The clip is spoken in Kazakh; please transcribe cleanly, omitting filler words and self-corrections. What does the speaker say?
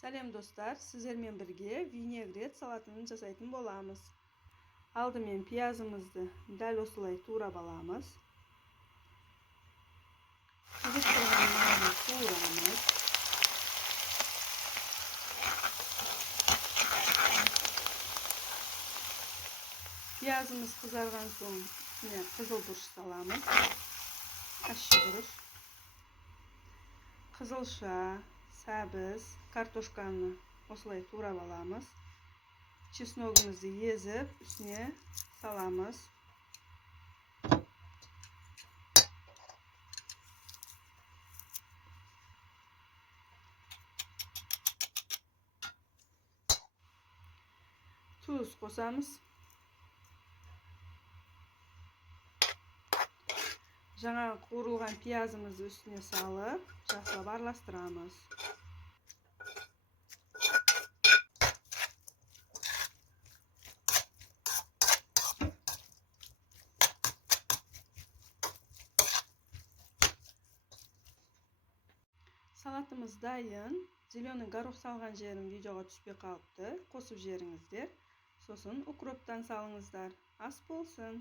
Сәлем достар, сіздермен бірге винегрет салатын жасайтын боламыз. Алдымен пиязымызды дәл осылай турап аламыз. Қызып тұрған майды қуырамыз. Piyazımız kızargan soң üstüne қызыл бұрыш salamız. Ащы бұрыш. Қызылша, сәбіз, картошканы осылай турап аламыз. Чесногымызды езіп, үстіне salamız. Tuz қосамыз. Жаңа қуырылған пиязымызды үстіне салып, жақсылап араластырамыз. Салатымыз дайын. Зеленый горох салған жерім видеоға түспей қалыпты. Қосып жеріңіздер. Сосын укроптан салыңыздар. Ас болсын.